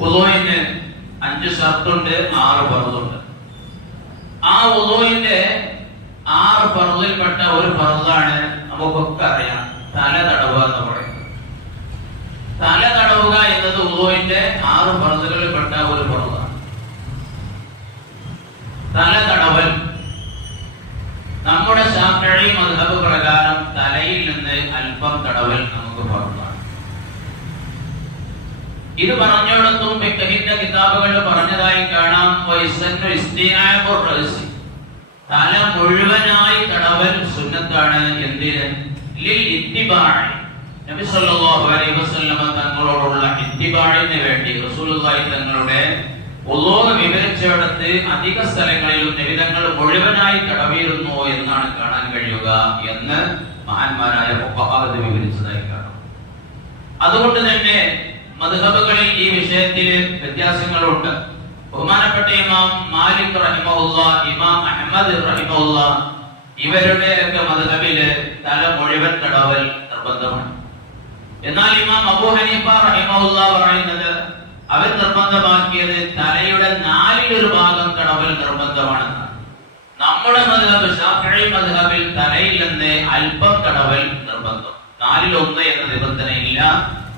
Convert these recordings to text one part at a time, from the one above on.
ഉദോയിന് അഞ്ച് ഷർട്ടുണ്ട് ആറ് പറുതുണ്ട് ആ ഉദോയിന്റെ ആറ് പറുതിൽപ്പെട്ട ഒരു പറുതാണ് നമുക്കൊക്കെ അറിയാം. തല തടവുക എന്ന് പറയുന്നത്. തല തടവുക എന്നത് ഉദോയിന്റെ ആറ് ഫർദുകളിൽപ്പെട്ട ഒരു പറുതാണ് തല തടവൽ. നമ്മുടെ ശാസ്ത്രീയ മധുഹബ് പ്രകാരം തലയിൽ നിന്ന് അല്പം തടവൽ നമുക്ക് ഇത് പറഞ്ഞിടത്തും ഫിഖഹിന്റെ കിതാബുകളിൽ പറഞ്ഞതായി കാണാം. തല മുഴുവനായി തടവൽ സുന്നത്താണ് എന്തിന്? നബി സല്ലല്ലാഹു അലൈഹി വസല്ലമ തങ്ങളോടുള്ള ഇത്തിബാഴിന് വേണ്ടി റസൂലുള്ളാഹി തങ്ങളുടെ ഉള്ളോക വിവരിച്ചിടത്ത് അധിക സ്ഥലങ്ങളിലും നിബിധങ്ങൾ മുഴുവനായി തടവിയിരുന്നു എന്നാണ് കാണാൻ കഴിയുക എന്ന് മഹാന്മാരായ വിവരിച്ചതായി കാണാം. അതുകൊണ്ട് തന്നെ മദ്ഹബുകളിൽ ഈ വിഷയത്തിൽ വ്യത്യാസങ്ങളുണ്ട്. ബഹുമാനപ്പെട്ട ഇമാം മാലിക് റഹിമഹുല്ല ഇമാം അഹമ്മദ് റഹിമഹുല്ല ഇവരുടെ ഒക്കെ മധുഹബിൽ തല മുഴുവൻ തടവൽ നിർബന്ധമാണ്. എന്നാൽ ഇമാം അബൂ ഹനീഫ റഹിമഹുല്ല പറയുന്നത് അവർ നിർബന്ധമാക്കിയത് തലയുടെ നാലിലൊരു ഭാഗം തടവൽ നിർബന്ധമാണെന്നാണ്. നമ്മുടെ മധുഹബ് ഷാഫിഈ മധുഹബിൽ തലയിൽ നിന്ന് അല്പം തടവൽ നിർബന്ധം. നാലിലൊന്ന് എന്ന നിബന്ധനയില്ല.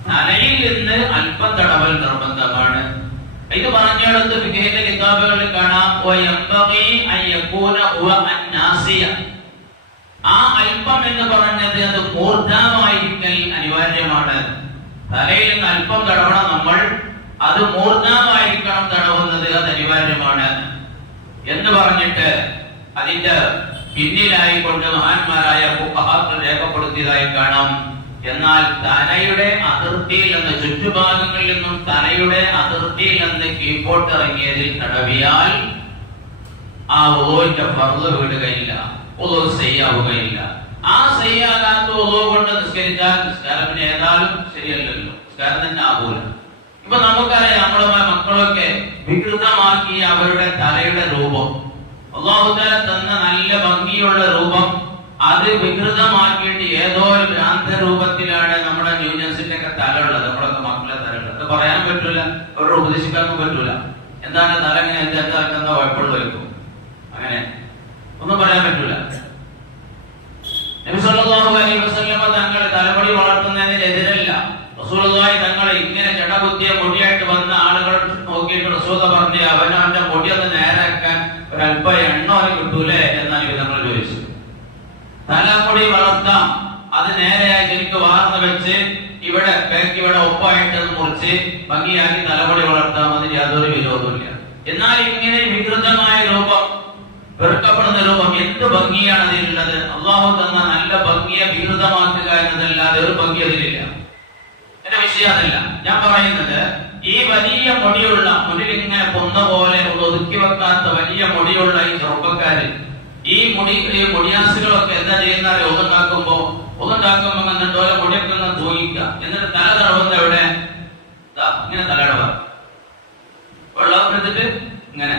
തലയിൽ നിന്ന് അല്പം തടവൽ നിർബന്ധമാണ്. ഇത് പറഞ്ഞിടത്ത് ഫിഖഹിന്റെ കിതാബുകളിൽ കാണാം. ആ അല്പം എന്ന് പറഞ്ഞത് അത് മൂർധാമായിരിക്കൽ അനിവാര്യമാണ്. തലയിൽ നിന്ന് അല്പം തടവണം നമ്മൾ. അത് മൂർധാമായിരിക്കണം തടവുന്നത് അത് അനിവാര്യമാണ്. എന്ന് പറഞ്ഞിട്ട് അതിന്റെ പിന്നിലായിക്കൊണ്ട് മഹാന്മാരായ രേഖപ്പെടുത്തിയതായി കാണാം. എന്നാൽ തനയുടെ അതിർത്തിയിൽ നിന്ന് ചുറ്റുഭാഗങ്ങളിൽ നിന്നും തനയുടെ അതിർത്തിയിൽ നിന്ന് കീഴ്പോട്ട് ഇറങ്ങിയതിൽ തടവിയാൽ ആ ഓന്റെ ഫർദ് വിടുകയില്ല ഓ സയ്യാവുകയില്ല. ആ സയ്യാകാത്ത ഓ കൊണ്ട് നിസ്കരിച്ചാൽ നിസ്കാരം പിന്നെ ഏതായാലും ശരിയല്ലല്ലോ. നിസ്കാരം തന്നെ ആകൂല ഇപ്പൊ നമുക്കറിയാം നമ്മളുമായ മക്കളൊക്കെ വികൃതമാക്കി അവരുടെ തലയുടെ രൂപം. അള്ളാഹുദാല തന്ന നല്ല ഭംഗിയുള്ള രൂപം അത് വികൃതമാക്കിയിട്ട് ഏതോ ഒരു ഭ്രാന്ത രൂപത്തിലാണ് നമ്മുടെ ന്യൂജൻസിന്റെ ഒക്കെ തല ഉള്ളത് നമ്മളൊക്കെ മക്കളെ തല ഉള്ളത് അത് പറയാൻ പറ്റൂല. അവരോട് ഉപദേശിക്കാനും പറ്റൂല. എന്താണ് തല ഇങ്ങനെ എന്താക്കുന്ന എന്താ കുഴപ്പമുള്ള വെക്കും അങ്ങനെ. ഒന്നും പറയാൻ പറ്റൂല. തങ്ങൾ തലമുടി വളർത്തുന്നതിനെതിരല്ല റസൂലുള്ളാഹി തങ്ങൾ ഇങ്ങനെ ജടകുത്തിയ മുടിയായിട്ട് വന്ന ആളുകൾ നോക്കിയിട്ട് റസൂല പറഞ്ഞ അവനവന്റെ മുടി ഒന്ന് നേരാക്കാൻ ഒരല്പ എണ്ണോ അവന് കിട്ടൂലേ എന്നാണ് നബി തങ്ങൾ ചോദിച്ചു തലമുടി വളർത്താം അത് നേരെയായി ശരിക്ക് വാർന്ന് വെച്ച് ഇവിടെ ഇവിടെ ഒപ്പായിട്ട് മുറിച്ച് ഭംഗിയാക്കി തലമുടി വളർത്താം അതിന് യാതൊരു വിരോധമില്ല എന്നാൽ ഇങ്ങനെ വികൃതമായ രൂപം വെറുക്കപ്പെടുന്ന രൂപം എന്ത് ഭംഗിയാണ് അതിലുള്ളത്? അള്ളാഹു തന്ന നല്ല ഭംഗിയെ വികൃതമാക്കുക എന്നതല്ലാതെ ഒരു ഭംഗി അതിലില്ല. എന്റെ വിഷയം അതല്ല. ഞാൻ പറയുന്നത് ഈ വലിയ മുടിയുള്ള മുന്നിൽ ഇങ്ങനെ പൊന്ന പോലെ ഒതുക്കി വെക്കാത്ത വലിയ മുടിയുള്ള ഈ ചെറുപ്പക്കാര് ഈ മുടി ഈ മുടിയാസുകളൊക്കെ എന്താ ചെയ്യുന്ന? ഒതുണ്ടാക്കുമ്പോ ഒതുണ്ടാക്കുമ്പോ എന്നിട്ട് ഓരോ മുടിയൊക്കെ ഒന്ന് തൂങ്ങിക്കുക. എന്നിട്ട് തല തടവുന്ന എവിടെ ഇങ്ങനെ എടുത്തിട്ട് ഇങ്ങനെ.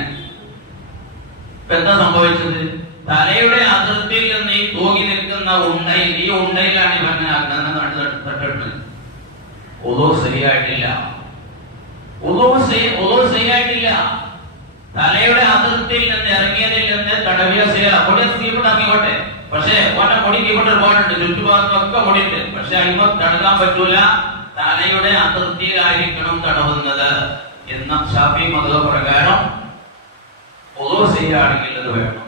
ഇപ്പൊ എന്താ സംഭവിച്ചത്? തലയുടെ അതിർത്തിയിൽ നിന്ന് ഈ തൂങ്ങി നിൽക്കുന്ന ഉണ്ടയിൽ ഈ ഉണ്ടയിലാണ് ഇവൻ തട്ടിട്ടത് ഒതോ ശരിയായിട്ടില്ല. ഒതോ ഒതോ ശരിയായിട്ടില്ല. തലയുടെ അതിർത്തിയിൽ നിന്ന് ഇറങ്ങിയതിൽ നിന്ന് തടവിയോ ശരിയല്ല മുടി തീപിട്ട് അങ്ങോട്ടെ. പക്ഷേ ഓന്റെ മുടി ഇവിടെ ഒരുപാടുണ്ട്. ചുറ്റുഭാഗത്തൊക്കെ മുടിയുണ്ട് പക്ഷെ അതിപ്പോ തടകാൻ പറ്റൂല. തലയുടെ അതിർത്തിയിലായിരിക്കണം തടവുന്നത് എന്ന ഷാഫി മത പ്രകാരം ഒതോ ചെയ്യുകയാണെങ്കിൽ അത് വേണം.